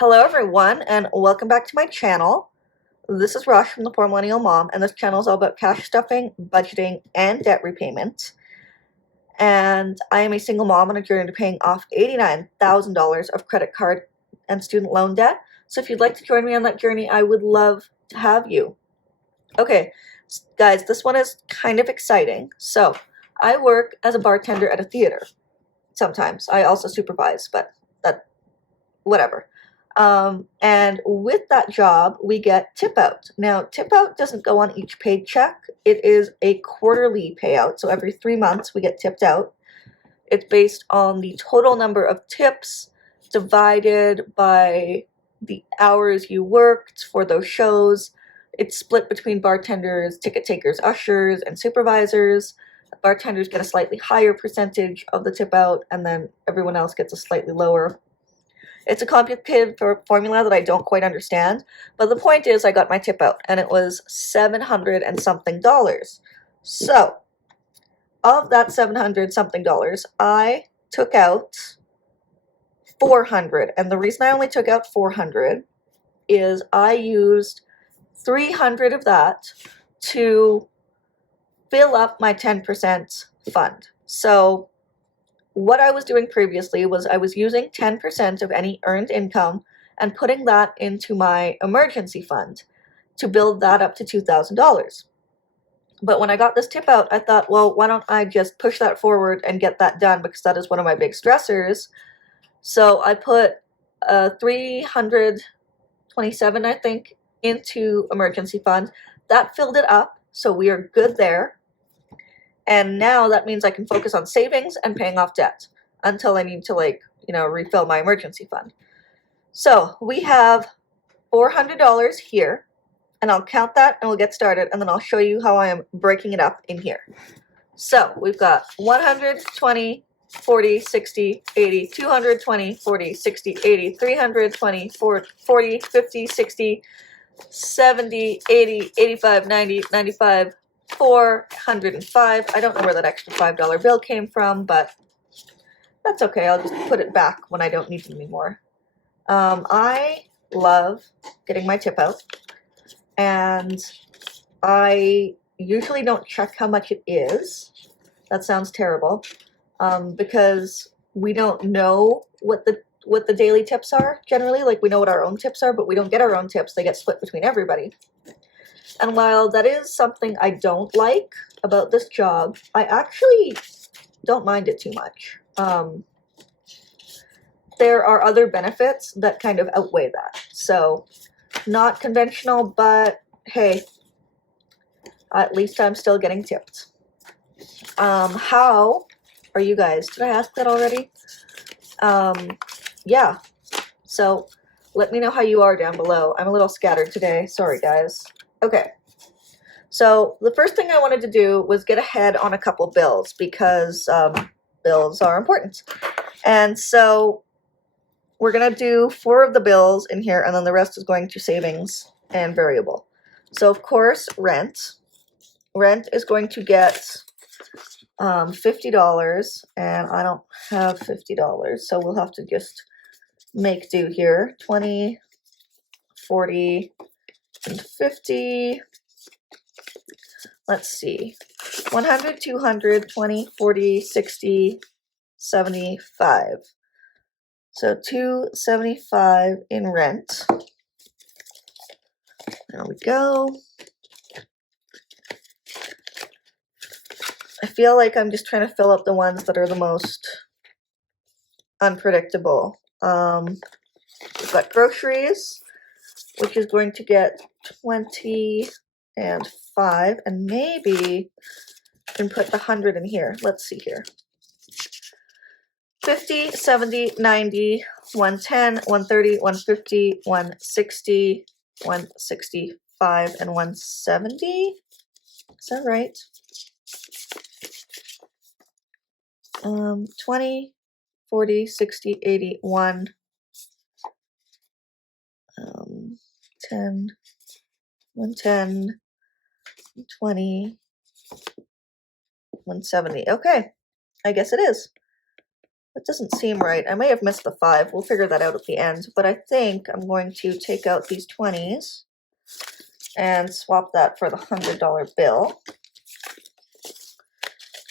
Hello everyone and welcome back to my channel. This is Rush from the Poor Millennial Mom, and this channel is all about cash stuffing, budgeting, and debt repayment. And I am a single mom on a journey to paying off $89,000 of credit card and student loan debt. So if you'd like to join me on that journey, I would love to have you. Okay, guys, this one is kind of exciting. So I work as a bartender at a theater. Sometimes I also supervise, but whatever. And with that job, we get tip out. Now, tip out doesn't go on each paycheck. It is a quarterly payout. So every 3 months we get tipped out. It's based on the total number of tips divided by the hours you worked for those shows. It's split between bartenders, ticket takers, ushers, and supervisors. Bartenders get a slightly higher percentage of the tip out, and then everyone else gets a slightly lower. It's a complicated formula that I don't quite understand, but the point is I got my tip out, and it was $700 and something. So, of that $700 something, I took out $400, and the reason I only took out $400 is I used $300 of that to fill up my 10% fund. So what I was doing previously was I was using 10% of any earned income and putting that into my emergency fund to build that up to $2,000. But when I got this tip out, I thought, well, why don't I just push that forward and get that done, because that is one of my big stressors. So I put 327, I think, into emergency fund. That filled it up, so we are good there. And now that means I can focus on savings and paying off debt until I need to, refill my emergency fund. So we have $400 here, and I'll count that and we'll get started, and then I'll show you how I am breaking it up in here. So we've got 120, 40, 60, 80, 220, 40, 60, 80, 320, 40, 50, 60, 70, 80, 85, 90, 95, 405. I don't know where that extra $5 bill came from, but that's okay. I'll just put it back when I don't need it anymore. I love getting my tip out, and I usually don't check how much it is. That sounds terrible, because we don't know what the daily tips are generally. Like, we know what our own tips are, but we don't get our own tips. They get split between everybody. And while that is something I don't like about this job, I actually don't mind it too much. There are other benefits that kind of outweigh that. So, not conventional, but hey, at least I'm still getting tipped. How are you guys? Did I ask that already? Yeah. So, let me know how you are down below. I'm a little scattered today. Sorry, guys. Okay, so the first thing I wanted to do was get ahead on a couple bills, because bills are important. And so we're going to do 4 of the bills in here, and then the rest is going to savings and variable. So, of course, rent. Rent is going to get $50, and I don't have $50, so we'll have to just make do here. 20, 40, and 50. Let's see, 100, 200, 20, 40, 60, 75. So $275 in rent. There we go. I feel like I'm just trying to fill up the ones that are the most unpredictable. We've got groceries, which is going to get 20 and 5, and maybe I can put the 100 in here. Let's see here. 50, 70, 90, 110, 130, 150, 160, 165, and 170. Is that right? 20, 40, 60, 80, 1, 10, 110, 20, 170. Okay, I guess it is. That doesn't seem right. I may have missed the 5. We'll figure that out at the end. But I think I'm going to take out these 20s and swap that for the $100 bill,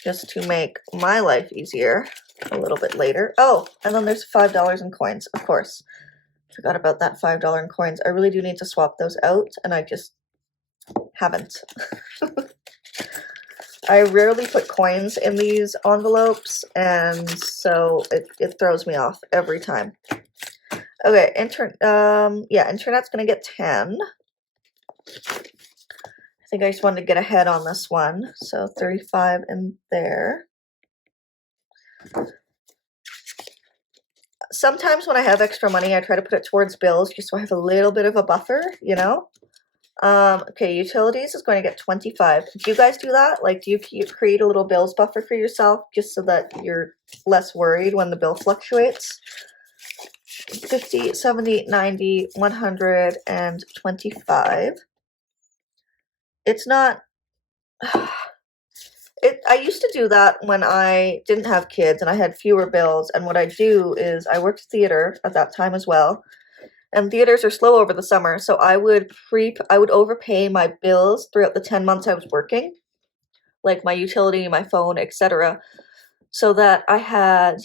just to make my life easier a little bit later. Oh, and then there's $5 in coins, of course. Forgot about that $5 in coins. I really do need to swap those out, and I just haven't. I rarely put coins in these envelopes, and so it throws me off every time. Okay, internet's gonna get 10. I think I just wanted to get ahead on this one, so 35 in there. Sometimes when I have extra money, I try to put it towards bills just so I have a little bit of a buffer, you know? Okay, utilities is going to get 25. Do you guys do that? Like, do you create a little bills buffer for yourself just so that you're less worried when the bill fluctuates? 50, 70, 90, 100, and 25. It's not... I used to do that when I didn't have kids and I had fewer bills, and what I do is I worked theater at that time as well, and theaters are slow over the summer, so I would overpay my bills throughout the 10 months I was working, like my utility, my phone, etc., so that I had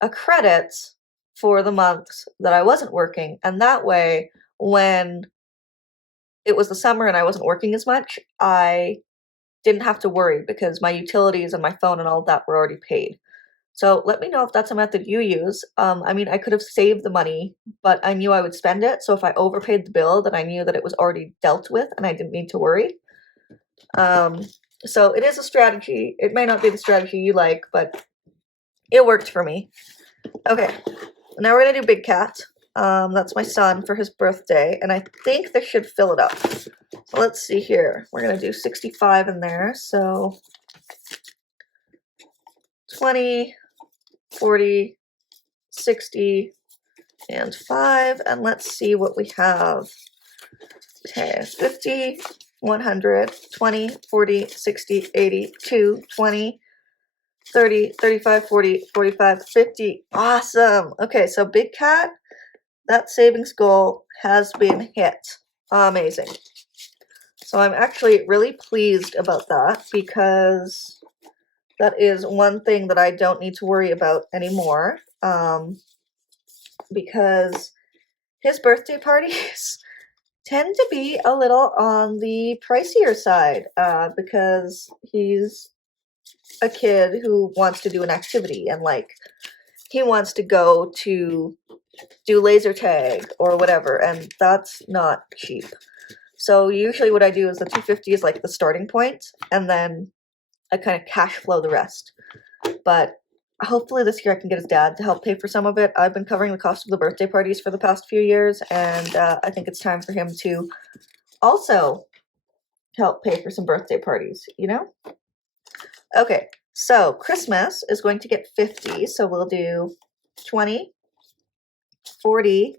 a credit for the months that I wasn't working, and that way, when it was the summer and I wasn't working as much, I didn't have to worry because my utilities and my phone and all of that were already paid. So let me know if that's a method you use. I mean, I could have saved the money, but I knew I would spend it. So if I overpaid the bill, then I knew that it was already dealt with and I didn't need to worry. So it is a strategy. It may not be the strategy you like, but it worked for me. Okay, now we're gonna do Big Cat. That's my son for his birthday, and I think this should fill it up. So let's see here. We're gonna do 65 in there, so 20, 40, 60, and 5, and let's see what we have. Okay, 50, 100, 20, 40, 60, 80, 2, 20, 30, 35, 40, 45, 50. Awesome. Okay, so Big Cat, that savings goal has been hit. Amazing. So I'm actually really pleased about that because that is one thing that I don't need to worry about anymore. Because his birthday parties tend to be a little on the pricier side because he's a kid who wants to do an activity and like he wants to go to do laser tag or whatever, and that's not cheap. So usually what I do is the 250 is like the starting point, and then I kind of cash flow the rest. But hopefully this year I can get his dad to help pay for some of it. I've been covering the cost of the birthday parties for the past few years, and I think it's time for him to also help pay for some birthday parties, you know? Okay, so Christmas is going to get 50, so we'll do 20, 40,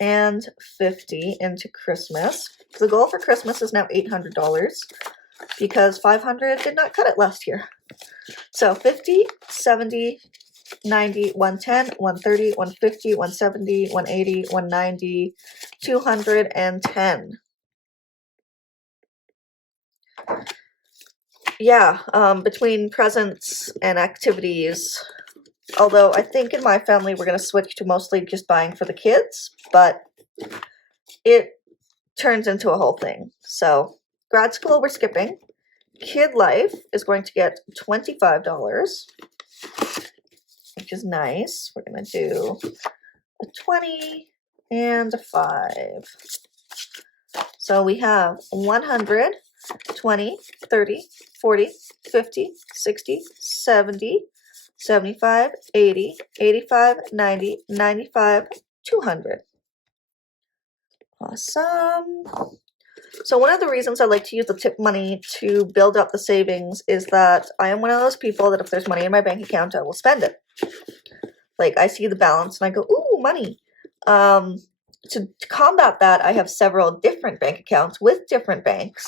and 50 into Christmas. The goal for Christmas is now $800 because 500 did not cut it last year. So 50, 70, 90, 110, 130, 150, 170, 180, 190, 210. Yeah, between presents and activities, although I think in my family we're going to switch to mostly just buying for the kids, but it turns into a whole thing. So grad school we're skipping. Kid life is going to get $25, which is nice. We're going to do a 20 and a 5. So we have 100, 20, 30, 40, 50, 60, 70, 75, 80, 85, 90, 95, 200. Awesome. So one of the reasons I like to use the tip money to build up the savings is that I am one of those people that if there's money in my bank account, I will spend it. Like I see the balance and I go, ooh, money. To combat that, I have several different bank accounts with different banks,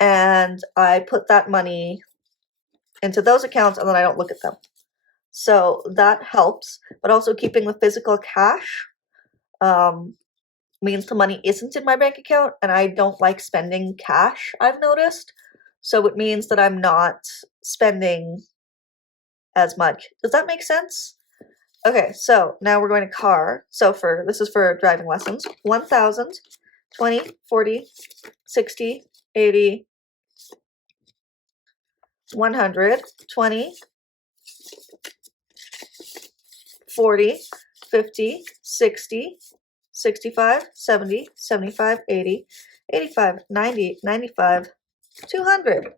and I put that money into those accounts and then I don't look at them. So that helps, but also keeping the physical cash means the money isn't in my bank account, and I don't like spending cash, I've noticed. So it means that I'm not spending as much. Does that make sense? Okay, so now we're going to car. So this is for driving lessons. 1,000, 20, 40, 60, 80, 100, 20, 40, 50, 60, 65, 70, 75, 80, 85, 90, 95, 200.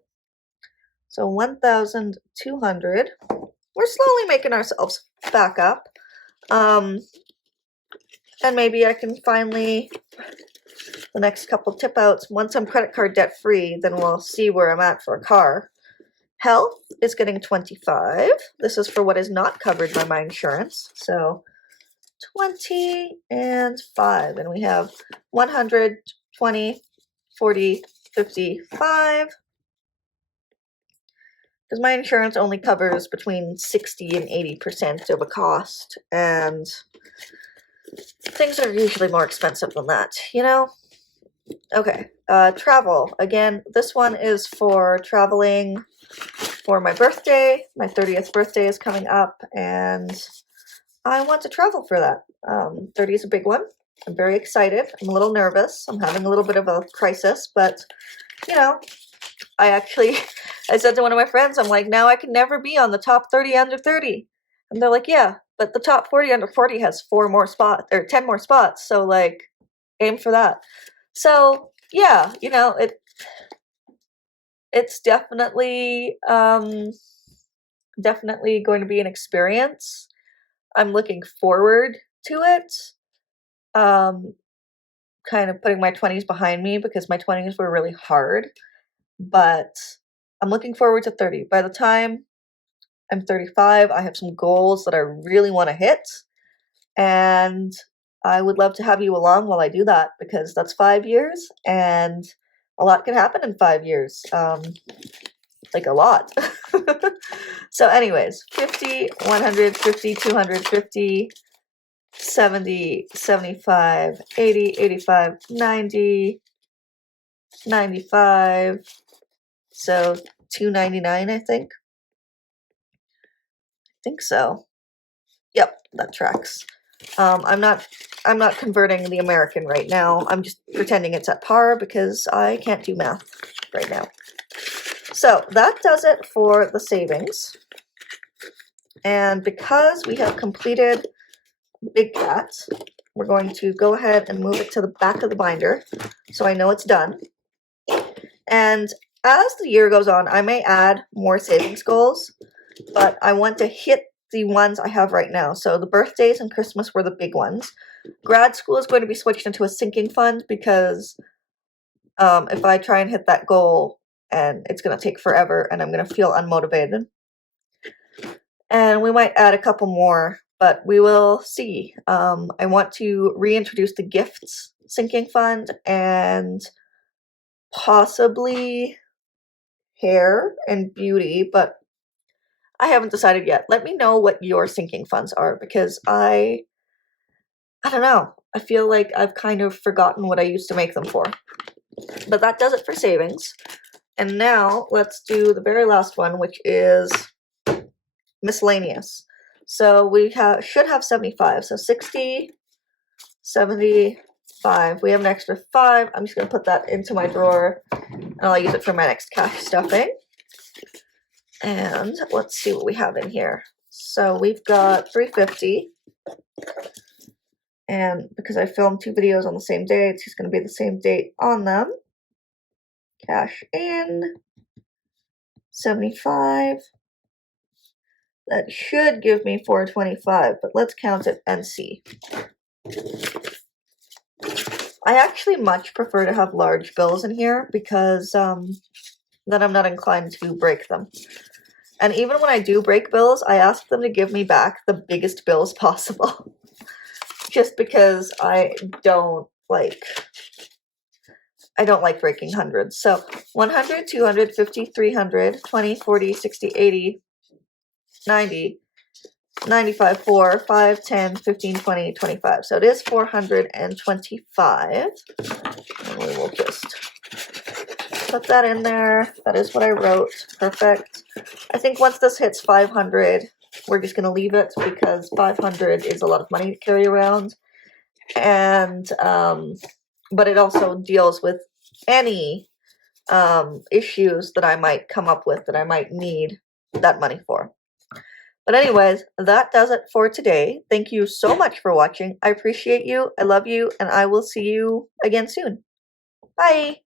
So 1,200. We're slowly making ourselves back up. And maybe I can finally, the next couple tip outs, once I'm credit card debt free, then we'll see where I'm at for a car. Health is getting 25. This is for what is not covered by my insurance. So 20 and 5. And we have 100, 20, 40, 50, 5. Because my insurance only covers between 60 and 80% of a cost. And things are usually more expensive than that, you know? Okay, travel. Again, this one is for traveling for my birthday. My 30th birthday is coming up, and I want to travel for that. 30 is a big one. I'm very excited. I'm a little nervous. I'm having a little bit of a crisis, but, you know, I said to one of my friends, I'm like, now I can never be on the top 30 under 30. And they're like, yeah, but the top 40 under 40 has 4 more spots, or 10 more spots. So, like, aim for that. So, yeah, you know, it's definitely, definitely going to be an experience. I'm looking forward to it. Kind of putting my 20s behind me because my 20s were really hard. But I'm looking forward to 30. By the time I'm 35, I have some goals that I really want to hit. And I would love to have you along while I do that, because that's 5 years and a lot can happen in 5 years. Like a lot. So anyways, 50, 150, 250, 70, 75, 80, 85, 90, 95. So 299, I think. I think so. Yep, that tracks. I'm not converting the American right now. I'm just pretending it's at par because I can't do math right now. So that does it for the savings. And because we have completed Big Cat, we're going to go ahead and move it to the back of the binder so I know it's done. And as the year goes on, I may add more savings goals, but I want to hit the ones I have right now. So the birthdays and Christmas were the big ones. Grad school is going to be switched into a sinking fund because if I try and hit that goal, and it's going to take forever and I'm going to feel unmotivated. And we might add a couple more, but we will see. I want to reintroduce the gifts sinking fund and possibly hair and beauty, but I haven't decided yet. Let me know what your sinking funds are, because I don't know. I feel like I've kind of forgotten what I used to make them for. But that does it for savings. And now let's do the very last one, which is miscellaneous. So we should have 75. So 60, 75. We have an extra 5. I'm just going to put that into my drawer, and I'll use it for my next cash stuffing. And let's see what we have in here. So we've got 350. And because I filmed 2 videos on the same day, it's just going to be the same date on them. Cash in. 75. That should give me 425, but let's count it and see. I actually much prefer to have large bills in here because then I'm not inclined to break them. And even when I do break bills, I ask them to give me back the biggest bills possible. Just because I don't like breaking hundreds. So 100, 200, 50, 300, 20, 40, 60, 80, 90. 95, 4, 5, 10, 15, 20, 25. So it is 425. And we will just put that in there. That is what I wrote. Perfect. I think once this hits 500, we're just going to leave it because 500 is a lot of money to carry around. And, but it also deals with any issues that I might come up with that I might need that money for. But anyways, that does it for today. Thank you so much for watching. I appreciate you. I love you. And I will see you again soon. Bye.